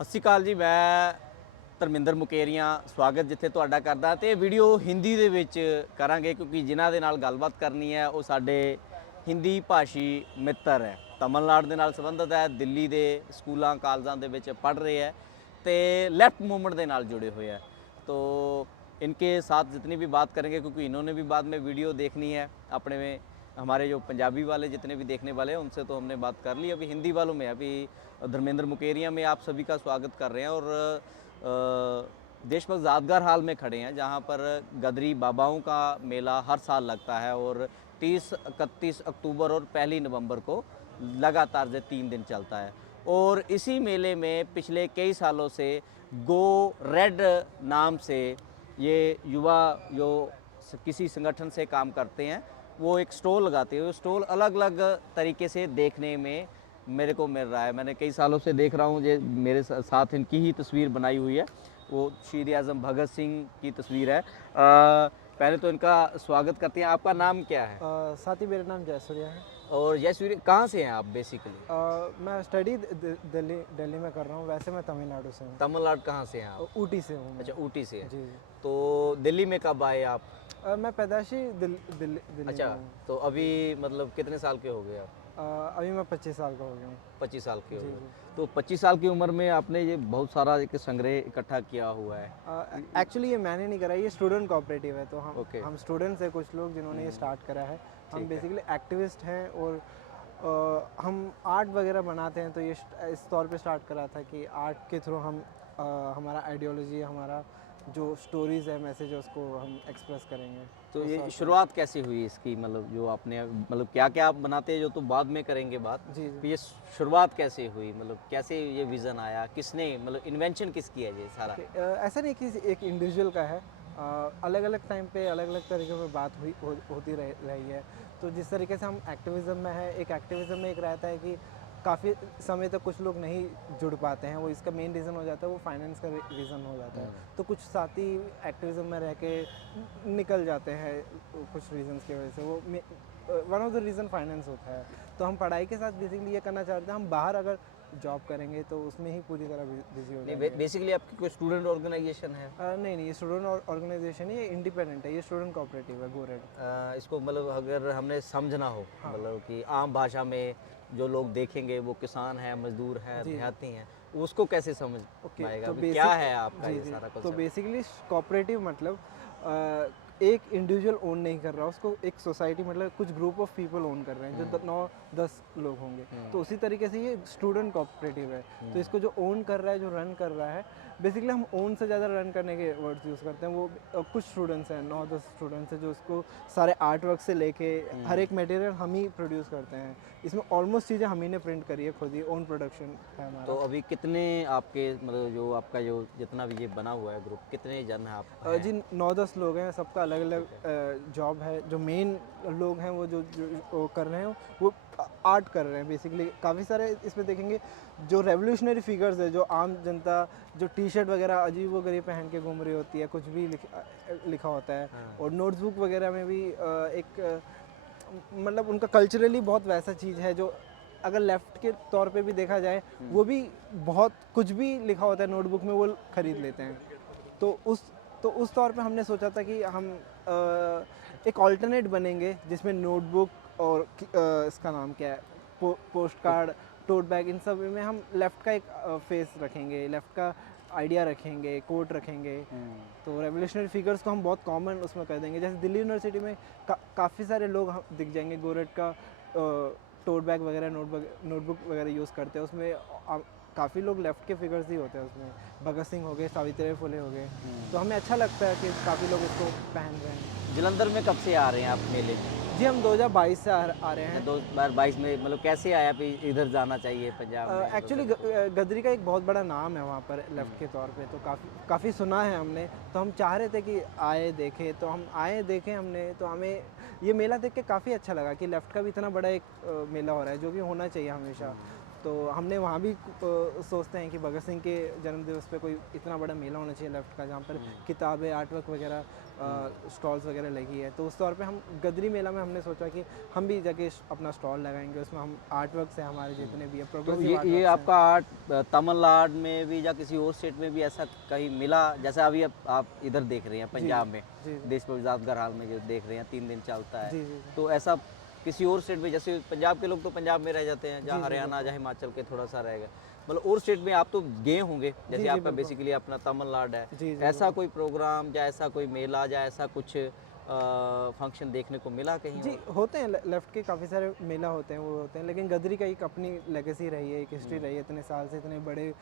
ਸਤਿ ਸ਼੍ਰੀ ਅਕਾਲ ਜੀ। ਮੈਂ ਧਰਮਿੰਦਰ ਮੁਕੇਰੀਆਂ ਸਵਾਗਤ ਜਿੱਥੇ ਤੁਹਾਡਾ ਕਰਦਾ ਤੇ ਇਹ ਵੀਡੀਓ ਹਿੰਦੀ ਦੇ ਵਿੱਚ ਕਰਾਂਗੇ ਕਿਉਂਕਿ ਜਿਨ੍ਹਾਂ ਦੇ ਨਾਲ ਗੱਲਬਾਤ ਕਰਨੀ ਹੈ ਉਹ ਸਾਡੇ ਹਿੰਦੀ ਭਾਸ਼ੀ ਮਿੱਤਰ ਹੈ, ਤਮਿਲਨਾਡੂ ਦੇ ਨਾਲ ਸੰਬੰਧਿਤ ਹੈ, ਦਿੱਲੀ ਦੇ ਸਕੂਲਾਂ ਕਾਲਜਾਂ ਦੇ ਵਿੱਚ पढ़ रहे हैं तो लेफ्ट मूवमेंट के नाल जुड़े हुए हैं। तो इनके साथ जितनी भी बात करेंगे क्योंकि इन्होंने भी बाद में वीडियो देखनी है अपने में, हमारे जो पंजाबी वाले जितने भी देखने वाले हैं उनसे तो हमने बात कर ली। अभी हिंदी वालों में अभी धर्मेंद्र मुकेरिया में आप सभी का स्वागत कर रहे हैं और देशभक्त यादगार हाल में खड़े हैं जहां पर गदरी बाबाओं का मेला हर साल लगता है और 30, 31 अक्टूबर और 1 नवंबर को लगातार से 3 दिन चलता है। और इसी मेले में पिछले कई सालों से गो रेड नाम से ये युवा जो किसी संगठन से काम करते हैं वो एक स्टॉल लगाते हैं। वो स्टॉल अलग अलग तरीके से देखने में मेरे को मिल रहा है। मैंने कई सालों से देख रहा हूँ, ये मेरे साथ इनकी ही तस्वीर बनाई हुई है, वो शहीद आज़म भगत सिंह की तस्वीर है। पहले तो इनका स्वागत करते हैं। आपका नाम क्या है? साथी मेरा नाम जयसूर्या है। और जयसूर्या कहाँ से हैं आप बेसिकली? मैं स्टडी दिल्ली में कर रहा हूँ, वैसे मैं तमिलनाडु से हूँ। तमिलनाडु कहाँ से हैं आप? ऊटी से हूँ मैं। अच्छा, ऊटी से हैं। जी। तो दिल्ली में कब आए आप? मैं पैदाशी दिल्ली अच्छा, में हूँ। तो अभी मतलब कितने साल के हो गए आप? अभी मैं 25 साल का हो गया हूँ। 25 साल के हो जी, गए। तो 25 साल की उम्र में आपने ये बहुत सारा एक संग्रह इकट्ठा किया हुआ है। एक्चुअली ये मैंने नहीं करा, ये स्टूडेंट कोऑपरेटिव है। तो Okay. हम स्टूडेंट्स हैं कुछ लोग जिन्होंने ये स्टार्ट करा है। हम ठीक है। बेसिकली एक्टिविस्ट हैं और हम आर्ट वगैरह बनाते हैं। तो ये इस तौर पे स्टार्ट करा था कि आर्ट के थ्रू हम हमारा आइडियोलॉजी, हमारा जो स्टोरीज़ है, मैसेज है, उसको हम एक्सप्रेस करेंगे। तो उस ये तौर पे। शुरुआत कैसे हुई इसकी, मतलब जो आपने मतलब क्या क्या आप बनाते हैं जो तो बाद में करेंगे बात। जी तो जी। ये शुरुआत कैसे हुई, मतलब कैसे ये विज़न आया, किसने मतलब इन्वेंशन किसकी है ये सारा? ऐसा नहीं कि एक इंडिविजुअल का है, अलग अलग टाइम पे अलग अलग तरीके में बात होती रही है। तो जिस तरीके से हम एक्टिविज़म में है, एक एक्टिविज़म में एक रहता है कि काफ़ी समय तक कुछ लोग नहीं जुड़ पाते हैं, वो इसका मेन रीज़न हो जाता है, वो फाइनेंस का रीज़न हो जाता है। तो कुछ साथी एक्टिविज़म में रह के निकल जाते हैं कुछ रीज़न्स की वजह से। वो one of the reason finance होता है। तो हम पढ़ाई के साथ बेसिकली ये करना चाहते हैं, हम बाहर अगर जॉब करेंगे तो उसमें ही पूरी तरह बिजी हो जाएंगे। बेसिकली आपकी कोई स्टूडेंट ऑर्गेनाइजेशन है? नहीं, ये स्टूडेंट ऑर्गेनाइजेशन है, ये इंडिपेंडेंट है, ये स्टूडेंट कोऑपरेटिव है, गोरेड। इसको मतलब अगर हमने समझना हो, मतलब कि आम भाषा में जो लोग देखेंगे वो किसान हैं, मजदूर हैं, देहाती हैं, उसको कैसे समझ पाएगा? तो अभी क्या है आपका ये सारा तो concept? बेसिकली कोऑपरेटिव मतलब एक इंडिविजुअल ओन नहीं कर रहा, उसको एक सोसाइटी मतलब कुछ ग्रुप ऑफ पीपल ओन कर रहे हैं जो 9-10 लोग होंगे। तो उसी तरीके से ये स्टूडेंट कोऑपरेटिव है। तो इसको जो ओन कर रहा है, जो रन कर रहा है, बेसिकली हम ओन से ज़्यादा रन करने के वर्ड्स यूज़ करते हैं। वो कुछ स्टूडेंट्स हैं, 9-10 स्टूडेंट्स हैं जो उसको सारे आर्ट वर्क से लेके हर एक मटेरियल हम ही प्रोड्यूस करते हैं। इसमें ऑलमोस्ट चीज़ें हम ही ने प्रिंट करी है, खुद ही ओन प्रोडक्शन है हमारा। तो अभी कितने आपके मतलब जो आपका जो जितना भी ये बना हुआ है ग्रुप, कितने जन हैं आप? जी 9-10 लोग हैं, सबका अलग अलग जॉब है। जो मेन लोग हैं वो जो वो कर रहे हैं वो आर्ट कर रहे हैं बेसिकली। काफ़ी सारे इसमें देखेंगे जो रेवोल्यूशनरी फिगर्स है, जो आम जनता जो टी शर्ट वगैरह अजीब व गरीब पहन के घूम रही होती है, कुछ भी लिखा होता है। और नोटबुक वगैरह में भी एक मतलब उनका कल्चरली बहुत वैसा चीज़ है जो अगर लेफ़्ट के तौर पे भी देखा जाए वो भी बहुत कुछ भी लिखा होता है नोटबुक में वो खरीद लेते हैं। तो उस तौर पे हमने सोचा था कि हम एक ऑल्टरनेट बनेंगे जिसमें नोटबुक और इसका नाम क्या है, पोस्ट कार्ड, टोट बैग, इन सब में हम लेफ़्ट का एक फेस रखेंगे, लेफ़्ट का आइडिया रखेंगे, कोट रखेंगे। तो रेवोल्यूशनरी फिगर्स को हम बहुत कॉमन उसमें कर देंगे। जैसे दिल्ली यूनिवर्सिटी में काफ़ी सारे लोग दिख जाएंगे गोरेड का टोट बैग वगैरह, नोटबुक वगैरह यूज़ करते हैं। उसमें काफ़ी लोग लेफ़्ट के फिगर्स ही होते हैं उसमें, भगत सिंह हो गए, सावित्री फुले हो गए। तो हमें अच्छा लगता है कि काफ़ी लोग इसको पहन रहे हैं। जलंधर में कब से आ रहे हैं आप मेले में? जी हम 2022 से आ रहे हैं। 2022 में मतलब कैसे आया भी इधर जाना चाहिए पंजाब में? एक्चुअली गदरी का एक बहुत बड़ा नाम है वहाँ पर लेफ़्ट के तौर पे। तो काफ़ी सुना है हमने, तो हम चाह रहे थे कि आए देखें। तो हम आए देखें हमने, तो हमें ये मेला देख के काफ़ी अच्छा लगा कि लेफ़्ट का भी इतना बड़ा एक मेला हो रहा है, जो कि होना चाहिए हमेशा। तो हमने वहाँ भी सोचते हैं कि भगत सिंह के जन्म दिवस पे कोई इतना बड़ा मेला होना चाहिए लेफ्ट का, जहाँ पर किताबें, आर्ट वर्क वगैरह, स्टॉल्स वगैरह लगी है। तो उस तौर पे हम गदरी मेला में हमने सोचा कि हम भी जाके अपना स्टॉल लगाएंगे, उसमें हम आर्ट वर्क से हमारे जितने भी है तो प्रोग्रेसिव ये आपका आर्ट तमिलनाडु में भी या किसी और स्टेट में भी ऐसा कहीं मिला, जैसे अभी आप इधर देख रहे हैं पंजाब में जी देश प्रजात गढ़ाल में जो देख रहे हैं 3 दिन चलता है, जी जी तो ऐसा किसी और स्टेट में, जैसे पंजाब के लोग तो पंजाब में रह जाते हैं, जहाँ हरियाणा जहाँ हिमाचल के थोड़ा सा रहेगा, मतलब और स्टेट में आप तो गए होंगे, जैसे आपका बेसिकली अपना तमिलनाडु है, जी ऐसा कोई प्रोग्राम या ऐसा कोई मेला या ऐसा कुछ फंक्शन देखने को मिला कहीं? जी होते हैं, लेफ्ट के काफ़ी सारे मेला होते हैं, वो होते हैं, लेकिन गदरी का एक अपनी लेगेसी रही है, एक हिस्ट्री रही है, इतने साल से इतने बड़े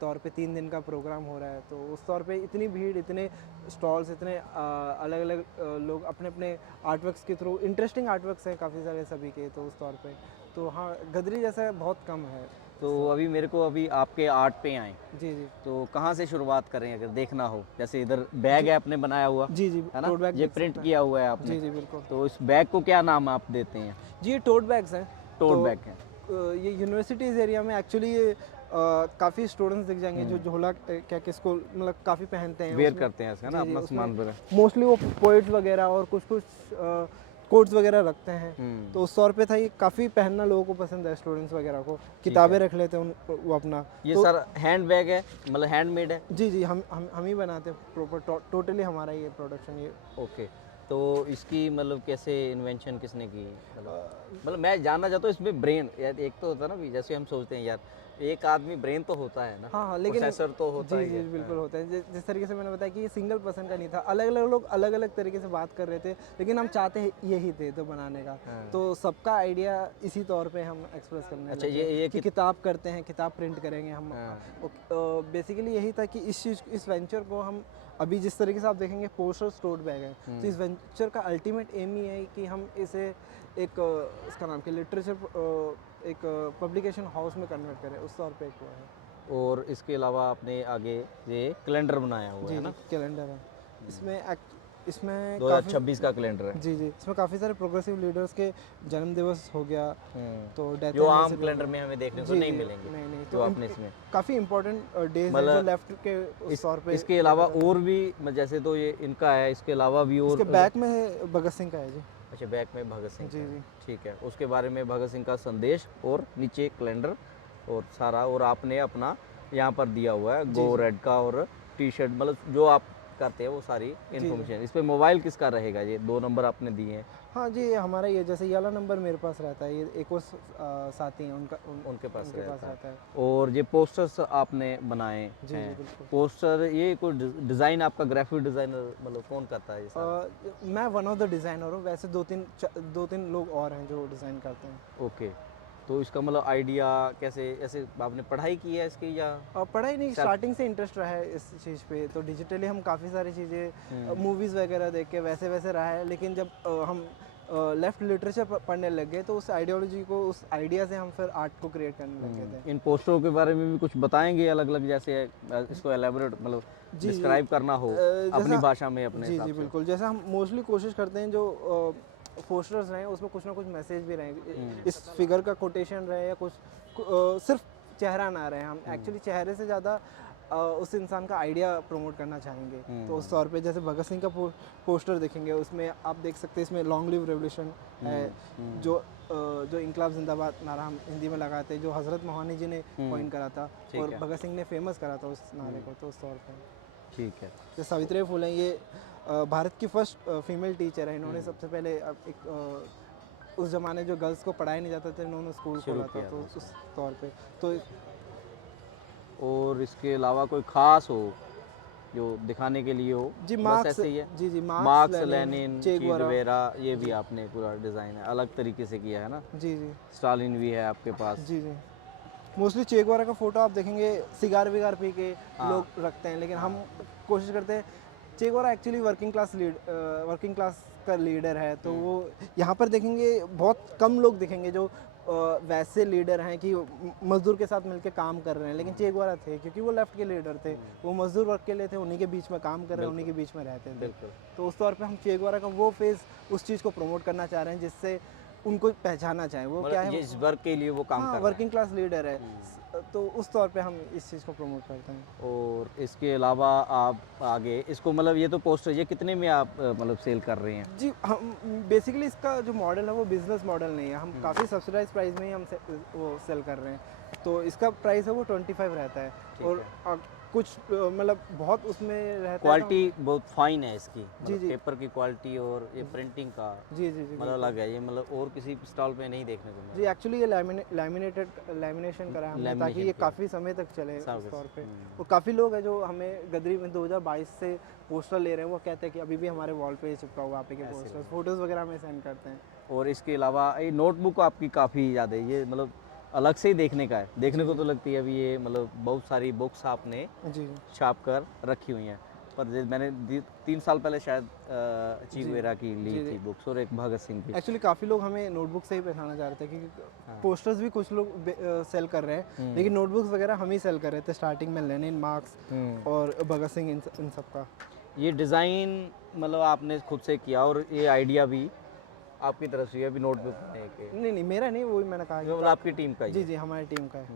तौर पे 3 दिन का प्रोग्राम हो रहा है, तो उस तौर पे इतनी भीड़, इतने स्टॉल्स, इतने अलग अलग लोग अपने अपने आर्ट वर्क्स के थ्रू, इंटरेस्टिंग आर्ट वर्क्स हैं काफ़ी सारे सभी के, तो उस तौर पे तो हाँ गदरी जैसा बहुत कम है। तो अभी मेरे को अभी आपके आर्ट पे आए, जी जी तो कहाँ से शुरुआत करें अगर देखना हो? जैसे इधर बैग है आपने बनाया हुआ, जी जी है ना, टोट बैग ये प्रिंट किया हुआ है आपने, जी जी बिल्कुल। तो इस बैग को क्या नाम आप देते हैं? जी ये टोट बैग्स हैं। टोट बैग है। ये यूनिवर्सिटीज़ एरिया में एक्चुअली ये काफ़ी स्टूडेंट्स दिख जाएंगे जो झोला क्या किसको मतलब काफ़ी पहनते हैं, वेयर करते हैं ऐसे, है ना, जी, अपना उसमें सामान वगैरह। मोस्टली वो पोइट्स वगैरह और कुछ कुछ कोट्स वगैरह रखते हैं, तो उस तौर पे था ये काफ़ी पहनना लोगों को पसंद है, स्टूडेंट्स वगैरह को किताबें रख लेते हैं वो अपना। ये तो सर हैंड बैग है, मतलब हैंडमेड है? जी जी हम ही बनाते हैं प्रॉपर, टोटली हमारा ये प्रोडक्शन ये। ओके, तो इसकी मतलब कैसे इन्वेंशन किसने की? मतलब मैं जानना चाहता हूँ इसमें ब्रेन, यार एक तो होता है ना भी, जैसे हम सोचते हैं यार एक आदमी ब्रेन तो होता है ना, हाँ लेकिन प्रोसेसर तो होता जी ही जी है। बिल्कुल होता है, जिस तरीके से मैंने बताया कि ये सिंगल पर्सन का नहीं था, अलग अलग लोग अलग अलग तरीके से बात कर रहे थे, लेकिन हम चाहते यही थे तो बनाने का, तो सबका आइडिया इसी तौर पे हम एक्सप्रेस करने अच्छा, लगे ये कि किताब करते हैं, किताब प्रिंट करेंगे हम। बेसिकली यही था कि इस वेंचर को हम अभी जिस तरीके से आप देखेंगे पोस्टर स्टोर्ड बैग है, तो इस वेंचर का अल्टीमेट एम ही है कि हम इसे एक इसका नाम क्या लिटरेचर एक पब्लिकेशन हाउस में कन्वर्ट करें, उस तौर पे एक वो है। और इसके अलावा आपने आगे ये कैलेंडर बनाया हुआ है ना, कैलेंडर है इसमें 2026 का कैलेंडर है। जी जी इसमें काफ़ी सारे प्रोग्रेसिव लीडर्स के जन्म दिवस हो गया, तो डेथ जो आम कैलेंडर में हमें देखने को नहीं मिलेंगे, नहीं तो आपने इसमें काफ़ी इंपॉर्टेंट डेज हैं जो लेफ्ट के उस तौर पे। इसके अलावा और भी, जैसे तो ये इनका है, इसके अलावा भी और इसके बैक में है भगत सिंह का है जी। अच्छा, बैक में भगत सिंह जी का है। जी ठीक है, उसके बारे में भगत सिंह का संदेश और नीचे कैलेंडर और सारा, और आपने अपना यहाँ पर दिया हुआ है गो रेड का, और टी शर्ट, मतलब जो आप करते हैं वो सारी इन्फॉर्मेशन। इस पे मोबाइल किसका रहेगा? ये 2 नंबर आपने दिए हैं। हाँ जी हमारा ये जैसे ये वाला नंबर मेरे पास रहता है, ये एक और साथी हैं उनके पास रहता रहता है। और ये पोस्टर्स आपने बनाए जी हैं, बिल्कुल। पोस्टर, ये कोई डिज़ाइन आपका ग्राफिक डिज़ाइनर मतलब कौन करता है ये सारा? मैं वन ऑफ द डिज़ाइनर हूँ, वैसे दो तीन लोग और हैं जो डिज़ाइन करते हैं। ओके, तो इसका मतलब आइडिया कैसे, ऐसे आपने पढ़ाई की है इसकी या? पढ़ाई नहीं, स्टार्टिंग से इंटरेस्ट रहा है इस चीज़ पे, तो डिजिटली हम काफ़ी सारी चीज़ें मूवीज़ वगैरह देख के वैसे वैसे रहा है, लेकिन जब हम लेफ्ट लिटरेचर पढ़ने लग गए तो उस आइडियोलॉजी को, उस आइडिया से हम फिर आर्ट को क्रिएट करने लग गए थे। इन पोस्टरों के बारे में भी कुछ बताएंगे अलग अलग, जैसे इसको एलेबोरेट मतलब डिस्क्राइब करना हो अपनी भाषा में अपने जी हिसाब जी से? बिल्कुल, जैसा हम मोस्टली कोशिश करते हैं जो पोस्टर्स रहे उसमें कुछ ना कुछ मैसेज भी रहे, इस फिगर का कोटेशन रहे या कुछ सिर्फ चेहरा ना रहे, हम एक्चुअली चेहरे से ज़्यादा उस इंसान का आइडिया प्रमोट करना चाहेंगे। तो उस तौर पे जैसे भगत सिंह का पोस्टर देखेंगे, उसमें आप देख सकते हैं इसमें लॉन्ग लिव रेवोल्यूशन है, जो इंकलाब जिंदाबाद नारा हम हिंदी में लगाते हैं, जो हज़रत मोहानी जी ने कॉइन करा था और भगत सिंह ने फेमस करा था उस नारे को, तो उस तौर पर। ठीक है। जो सावित्री फुले ये भारत की फर्स्ट फीमेल टीचर है, इन्होंने सबसे पहले एक उस ज़माने जो गर्ल्स को पढ़ाया नहीं जाता था, इन्होंने स्कूल खोला था, तो उस तौर पे तो। और इसके अलावा कोई खास हो जो दिखाने के लिए हो? जी बस ऐसे ही है? जी जी मार्क्स, लेनिन, चे गुवेरा, ये भी आपने पूरा डिज़ाइन है अलग तरीके से किया है ना? जी जी स्टालिन भी है आपके पास? जी जी मोस्टली चे गुवेरा का फोटो आप देखेंगे सिगार विगार पी के लोग रखते हैं, लेकिन हम कोशिश करते हैं, चे गुवेरा एक्चुअली वर्किंग क्लास का लीडर है, तो वो यहाँ पर देखेंगे बहुत कम लोग दिखेंगे जो वैसे लीडर हैं कि मजदूर के साथ मिलकर काम कर रहे हैं, लेकिन चे गुवेरा थे क्योंकि वो लेफ्ट के लीडर थे, वो मजदूर वर्ग के लिए थे, उन्हीं के बीच में काम कर रहे हैं, उन्हीं के बीच में रहते थे। तो उस तौर पे हम चे गुवेरा का वो फेज़, उस चीज़ को प्रमोट करना चाह रहे हैं जिससे उनको पहचाना चाहें। वो क्या मतलब है, जिस वर्ग के लिए वो काम कर हाँ, रहा वर्किंग क्लास लीडर है, तो उस तौर पे हम इस चीज़ को प्रमोट करते हैं। है। और इसके अलावा आप आगे इसको मतलब ये तो पोस्टर, ये कितने में आप मतलब सेल कर रहे हैं? जी, हम बेसिकली इसका जो मॉडल है वो बिज़नेस मॉडल नहीं है, हम काफ़ी सब्सिडाइज़ प्राइस में ही हम वो सेल कर रहे हैं। तो इसका प्राइस है वो 25 रहता है, ठीक और है। कुछ मतलब बहुत उसमें रहता है तो क्वालिटी बहुत फाइन है इसकी, जी, मतलब जी। पेपर की क्वालिटी और ये प्रिंटिंग का जी, जी, जी, मतलब बिल्कुल। अलग है, ये मतलब और किसी स्टॉल पे नहीं देखने को जी, मिला। एक्चुअली ये लैमिनेशन करा है हमने, ताकि लैमिनेशन ये किया काफ़ी समय तक चले सब उस कुछ। तौर पे। और काफ़ी लोग हैं जो हमें गदरी में 2022 से पोस्टर ले रहे हैं, वो कहते हैं कि अभी भी हमारे वॉल पे ये चिपका हुआ आप ही के ऐसे पोस्टर्स, फ़ोटोज़ वगैरह हमें सेंड करते हैं। और इसके अलावा ये नोटबुक आपकी काफ़ी ज़्यादा है, ये मतलब अलग से ही देखने का है, देखने को तो लगती है अभी ये मतलब बहुत सारी बुक्स आपने जी, छाप कर रखी हुई हैं। पर मैंने 3 साल पहले शायद ची जी, वेरा की ली जी, जी। थी बुक्स और एक भगत सिंह की। एक्चुअली काफ़ी लोग हमें नोटबुक से ही पहचाना चाह रहे थे, क्योंकि हाँ। पोस्टर्स भी कुछ लोग सेल कर रहे हैं, लेकिन नोटबुक्स वगैरह हम ही सेल कर रहे थे स्टार्टिंग में, लेनिन, मार्क्स और भगत सिंह, इन सब का। ये डिज़ाइन मतलब आपने खुद से किया और ये आइडिया भी आपकी तरफ से है अभी नोटबुक बनाने के, नहीं, नहीं, मेरा नहीं, वही मैंने कहा कि मतलब आपकी टीम का ही जी, है। जी, हमारी टीम का है।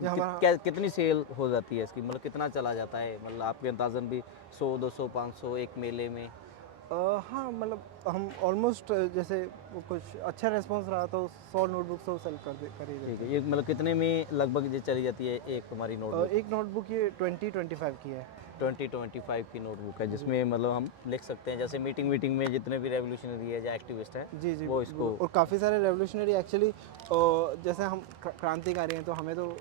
जो हमारा कितनी सेल हो जाती है इसकी, मतलब कितना चला जाता है, मतलब आपके अंदाजन भी 100 200 500 एक मेले में? हाँ, मतलब हम ऑलमोस्ट जैसे वो कुछ अच्छा रिस्पॉन्स रहा तो 100 नोटबुक्स तो सेल कर ही ठीक देते है, हैं। ये मतलब कितने में लगभग ये चली जाती है एक हमारी नोटबुक? एक नोटबुक ये 20-25 की है। 20-25 की नोटबुक है, जिसमें मतलब हम लिख सकते हैं, जैसे मीटिंग में जितने भी रेवोल्यूशनरी है या एक्टिविस्ट है जी, जी, वो इसको। और काफ़ी सारे रेवोल्यूशनरी एक्चुअली, जैसे हम क्रांतिकारी हैं तो हमें तो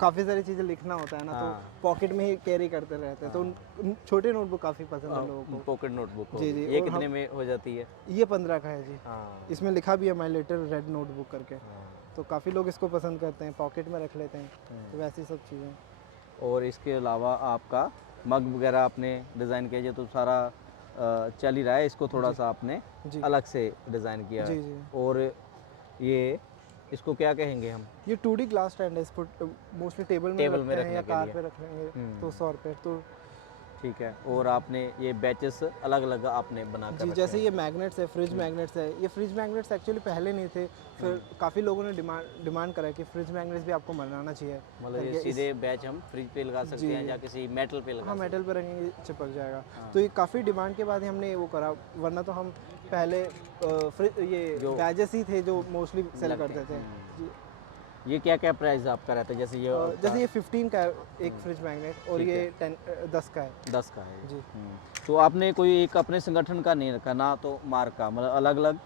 काफ़ी सारी चीज़ें लिखना होता है ना, तो हाँ, पॉकेट में ही कैरी करते रहते हैं, तो उन छोटे नोटबुक काफ़ी पसंद है लोगों को। पॉकेट नोटबुक जी, होगी, जी, ये और कितने हम में हो जाती है? ये 15 का है जी। हाँ, इसमें लिखा भी है माई लिटिल रेड नोटबुक करके, हाँ। तो काफ़ी लोग इसको पसंद करते हैं, पॉकेट में रख लेते हैं, तो वैसी सब चीज़ें। और इसके अलावा आपका मग वगैरह आपने डिज़ाइन किया, जो तो सारा चल ही रहा है, इसको थोड़ा सा आपने जी, अलग से डिज़ाइन किया है। जी, जी। और ये इसको क्या कहेंगे हम? ये 2D ग्लास स्टैंड है, इसको मोस्टली टेबल में टेबल में रखते हैं या रखने के कार लिए। पे रख लेंगे तो 100 रुपये तो। ठीक है, और आपने ये बैचेस अलग अलग आपने बना कर जी, रखे जैसे हैं। ये मैग्नेट्स है, फ्रिज मैग्नेट्स है, ये फ्रिज मैग्नेट्स एक्चुअली पहले नहीं थे, फिर काफ़ी लोगों ने डिमांड करा है कि फ्रिज मैग्नेट्स भी आपको बनाना चाहिए मतलब ये करके। सीधे बैच हम फ्रिज पे लगा सकते जी, हैं या किसी मेटल पे लगा हाँ, सकते मेटल पे रखेंगे चिपक जाएगा। हाँ। तो ये काफ़ी डिमांड के बाद ही हमने वो करा, वरना तो हम पहले ये जो बैजेस ही थे जो मोस्टली सेल लगते करते थे। हैं। जी, ये क्या क्या प्राइस आपका रहता है, जैसे ये आपका जैसे ये 15 का है एक फ्रिज मैग्नेट, और ठीक ये है। 10 का है। 10 का है। जी, तो आपने कोई एक अपने संगठन का नहीं रखा ना, तो मार्क का, मतलब अलग अलग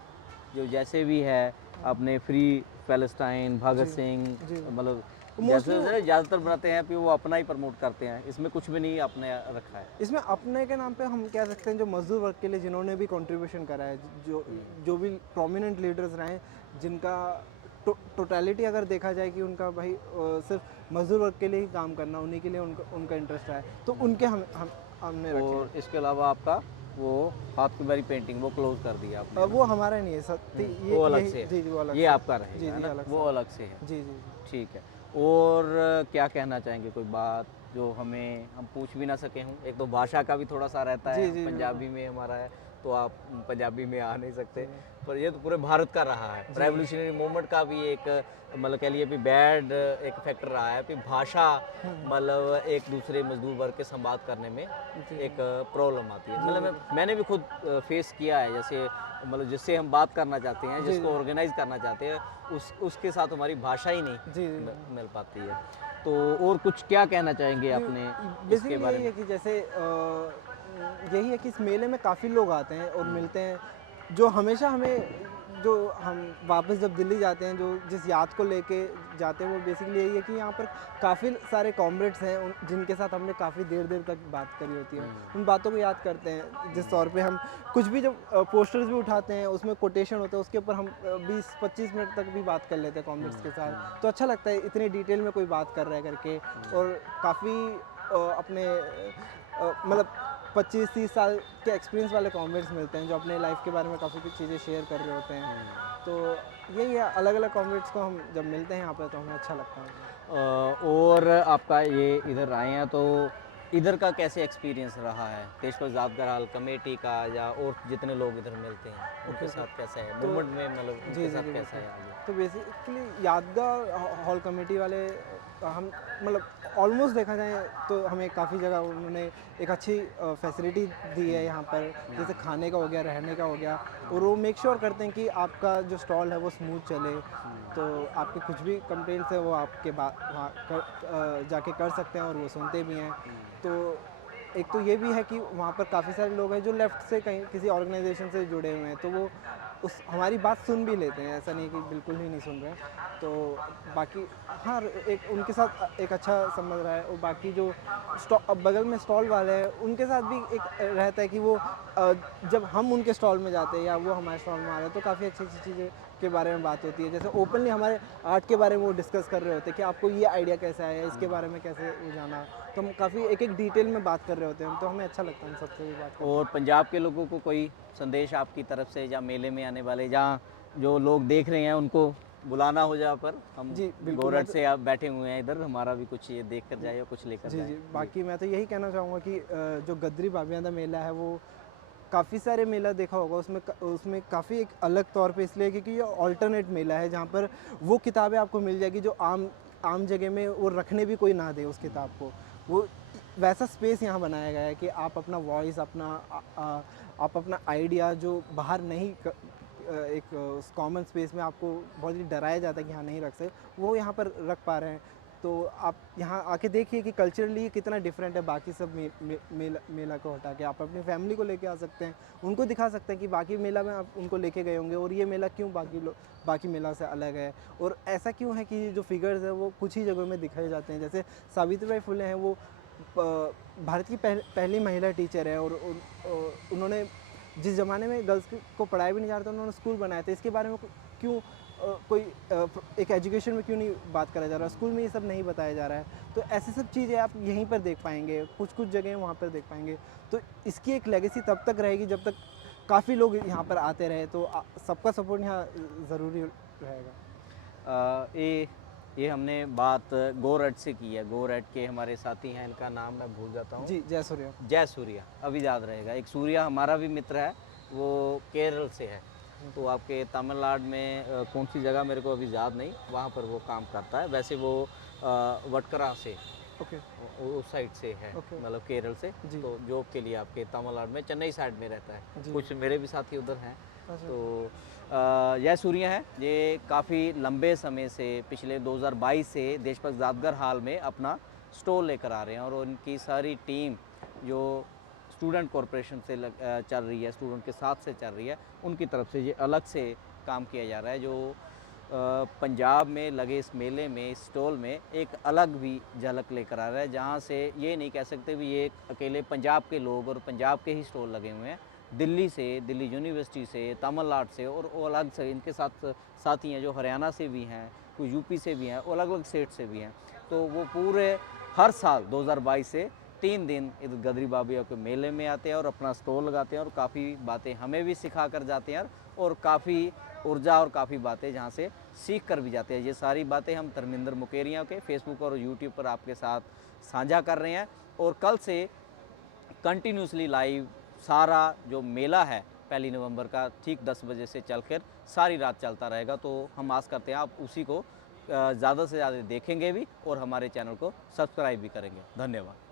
जो जैसे भी है आपने फ्री पैलेस्टाइन, भगत जी, सिंह, जी। मतलब मोस्टली जैसे ज़्यादातर बनाते हैं फिर वो अपना ही प्रमोट करते हैं, इसमें कुछ भी नहीं आपने रखा है। इसमें अपने के नाम पे हम कह सकते हैं जो मजदूर वर्ग के लिए जिन्होंने भी कंट्रीब्यूशन करा है, जो भी प्रोमिनेंट लीडर्स रहे हैं, जिनका टोटलिटी अगर देखा जाए कि उनका भाई सिर्फ मजदूर वर्ग के लिए ही काम करना, उन्हीं के लिए उनका इंटरेस्ट रहा है, तो उनके हमने रखे हैं। और इसके अलावा आपका वो हाथ की बारी पेंटिंग वो क्लोज कर दिया आपने ना? वो हमारा नहीं है सत्य, ये वो अलग यही से है। जी, जी, वो अलग ये से। आपका जी, रहेगा है जी, ना, अलग वो से। अलग से है। जी, जी, जी। ठीक है। और क्या कहना चाहेंगे, कोई बात जो हम पूछ भी ना सके हूँ? एक तो भाषा का भी थोड़ा सा रहता जी, है, जी, पंजाबी में हमारा है तो आप पंजाबी में आ नहीं सकते, जी। पर ये तो पूरे भारत का रहा है, रेवोल्यूशनरी मूवमेंट का भी एक मतलब कह लिए भी बैड एक फैक्टर रहा है कि भाषा मतलब एक दूसरे मजदूर वर्ग के संवाद करने में एक प्रॉब्लम आती है, मतलब मैंने भी खुद फेस किया है, जैसे मतलब जिससे हम बात करना चाहते हैं, जिसको ऑर्गेनाइज करना चाहते हैं, उसके साथ हमारी भाषा ही नहीं जी, जी, मिल पाती है। तो और कुछ क्या कहना चाहेंगे अपने इसके बेसिकली बारे यही में? है कि जैसे यही है कि इस मेले में काफ़ी लोग आते हैं और मिलते हैं, जो हमेशा हमें, जो हम वापस जब दिल्ली जाते हैं, जो जिस याद को लेके जाते हैं, वो बेसिकली यही है कि यहाँ पर काफ़ी सारे कॉमरेड्स हैं, जिनके साथ हमने काफ़ी देर देर तक बात करी होती है, उन बातों को याद करते हैं, जिस तौर पे हम कुछ भी जब पोस्टर्स भी उठाते हैं, उसमें कोटेशन होता है, उसके ऊपर हम 20-25 मिनट तक भी बात कर लेते हैं कॉमरेड्स के साथ, तो अच्छा लगता है इतनी डिटेल में कोई बात कर रहा है करके। और काफ़ी अपने मतलब 25-30 साल के एक्सपीरियंस वाले कॉमरेड्स मिलते हैं, जो अपने लाइफ के बारे में काफ़ी कुछ चीज़ें शेयर कर रहे होते हैं, तो यही है, अलग अलग कॉमरेड्स को हम जब मिलते हैं यहाँ पर तो हमें अच्छा लगता है। और आपका ये इधर आए हैं तो इधर का कैसे एक्सपीरियंस रहा है, देशभक्त यादगार हाल कमेटी का या और जितने लोग इधर मिलते हैं उनके साथ कैसा है मूवमेंट में, मतलब उनके साथ कैसा है आगे? तो बेसिकली यादगार हॉल कमेटी वाले हम मतलब ऑलमोस्ट देखा जाए तो हमें काफ़ी जगह उन्होंने एक अच्छी फैसिलिटी दी है यहाँ पर, जैसे खाने का हो गया, रहने का हो गया, और वो मेक श्योर करते हैं कि आपका जो स्टॉल है वो स्मूथ चले। तो आपके कुछ भी कंप्लेंट्स है वो आपके वहाँ जाके कर सकते हैं और वो सुनते भी हैं। तो एक तो ये भी है कि वहाँ पर काफ़ी सारे लोग हैं जो लेफ़्ट से कहीं किसी ऑर्गेनाइजेशन से जुड़े हुए हैं, तो वो उस हमारी बात सुन भी लेते हैं, ऐसा नहीं कि बिल्कुल ही नहीं सुन रहे हैं। तो बाकी हाँ, एक उनके साथ एक अच्छा संबंध रहा है। और बाकी जो बगल में स्टॉल वाले हैं उनके साथ भी एक रहता है कि वो जब हम उनके स्टॉल में जाते हैं या वो हमारे स्टॉल में आ रहे हैं तो काफ़ी अच्छी अच्छी चीज़ें के बारे में बात होती है। जैसे ओपनली हमारे आर्ट के बारे में वो डिस्कस कर रहे होते हैं कि आपको ये आइडिया कैसा है, इसके बारे में कैसे वो जाना। तो हम काफ़ी एक एक डिटेल में बात कर रहे होते हैं, तो हमें अच्छा लगता है उन सबसे भी बात करके। और पंजाब के लोगों को कोई संदेश आपकी तरफ से, या मेले में आने वाले जहाँ जो लोग देख रहे हैं उनको बुलाना हो जहाँ पर, हम जी, बिल्कुल, गोरठ से आप बैठे हुए हैं इधर, हमारा भी कुछ ये देख कर जाए या कुछ लेकर जी, जाए। जी। बाकी मैं तो यही कहना चाहूँगा कि जो गद्दी बाबियाँ मेला है वो काफ़ी सारे मेला देखा होगा, उसमें काफ़ी एक अलग तौर पे इसलिए क्योंकि ये ऑल्टरनेट मेला है जहाँ पर वो किताबें आपको मिल जाएगी जो आम जगह में वो रखने भी कोई ना दे उस किताब को। वो वैसा स्पेस यहाँ बनाया गया है कि आप अपना वॉइस, आप अपना आइडिया जो बाहर नहीं एक उस कॉमन स्पेस में आपको बहुत ही डराया जाता है कि यहाँ नहीं रख सकते, वो यहाँ पर रख पा रहे हैं। तो आप यहाँ आके देखिए कि कल्चरली कितना डिफरेंट है बाकी सब मेला को हटा के। आप अपनी फैमिली को लेके आ सकते हैं, उनको दिखा सकते हैं कि बाकी मेला में आप उनको लेके गए होंगे और ये मेला क्यों बाकी मेला से अलग है, और ऐसा क्यों है कि जो फिगर्स है वो कुछ ही जगहों में दिखाए जाते हैं। जैसे सावित्रीबाई फुले हैं, वो भारत की पहली महिला टीचर है, और उन्होंने जिस ज़माने में गर्ल्स को पढ़ाया भी नहीं जा रहा था उन्होंने स्कूल बनाए थे। इसके बारे में क्यों कोई एक एजुकेशन में क्यों नहीं बात करा जा रहा, स्कूल में ये सब नहीं बताया जा रहा है। तो ऐसी सब चीज़ें आप यहीं पर देख पाएंगे, कुछ जगह वहाँ पर देख पाएंगे। तो इसकी एक लेगेसी तब तक रहेगी जब तक काफ़ी लोग यहाँ पर आते रहे, तो सबका सपोर्ट यहाँ ज़रूरी रहेगा। ये हमने बात गोरठ से की है। गोरठ के हमारे साथी हैं, इनका नाम मैं भूल जाता हूँ। जी, जय सूर्या। जय सूर्या, अभी याद रहेगा। एक सूर्या हमारा भी मित्र है, वो केरल से है। तो आपके तमिलनाडु में कौन सी जगह मेरे को अभी याद नहीं, वहाँ पर वो काम करता है। वैसे वो वटकरा से, ओके, उस साइड से है, मतलब केरल से। तो जॉब के लिए आपके तमिलनाडु में चेन्नई साइड में रहता है। कुछ मेरे भी साथी उधर हैं। तो यह सूर्या है, ये काफ़ी लंबे समय से, पिछले 2022 से देशभक्त यादगार हाल में अपना स्टॉल लेकर आ रहे हैं। और उनकी सारी टीम जो स्टूडेंट कॉरपोरेशन से चल रही है, स्टूडेंट के साथ से चल रही है, उनकी तरफ से ये अलग से काम किया जा रहा है, जो पंजाब में लगे इस मेले में, इस स्टॉल में एक अलग भी झलक लेकर आ रहा है, जहाँ से ये नहीं कह सकते भी ये अकेले पंजाब के लोग और पंजाब के ही स्टॉल लगे हुए हैं। दिल्ली से, दिल्ली यूनिवर्सिटी से, तमिलनाडु से और वो अलग से इनके साथ साथी हैं जो हरियाणा से भी हैं, कोई यूपी से भी हैं और अलग अलग स्टेट से भी हैं। तो वो पूरे हर साल 2022 से 3 दिन इस गदरी बाबिया के मेले में आते हैं और अपना स्टॉल लगाते हैं और काफ़ी बातें हमें भी सिखा कर जाते हैं और काफ़ी ऊर्जा और काफ़ी बातें जहाँ से सीख कर भी जाते हैं। ये सारी बातें हम धर्मेंद्र मुकेरिया के फेसबुक और यूट्यूब पर आपके साथ साझा कर रहे हैं। और कल से कंटिन्यूसली लाइव सारा जो मेला है 1 नवंबर का ठीक 10 बजे से चलकर सारी रात चलता रहेगा। तो हम आस करते हैं आप उसी को ज़्यादा से ज़्यादा देखेंगे भी और हमारे चैनल को सब्सक्राइब भी करेंगे। धन्यवाद।